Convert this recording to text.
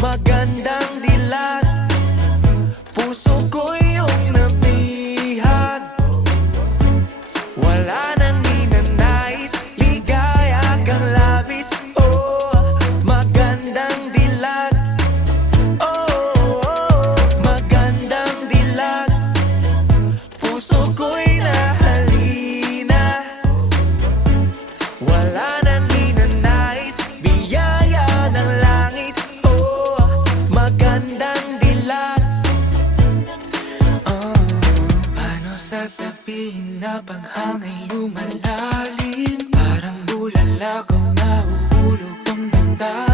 magandang dilag. Puso ko iyong nabihag. Wala nang ninanais, ligaya kang labis. Oh, magandang dilag. Oh, magandang dilag. Puso ko'y nahalina. Wala nang ninanais, biyaya ng langit. Oh, magandang dilag. Paano sasabihin na paghangay lumalalim? Parang bulalakaw na uhulog ang damdamin.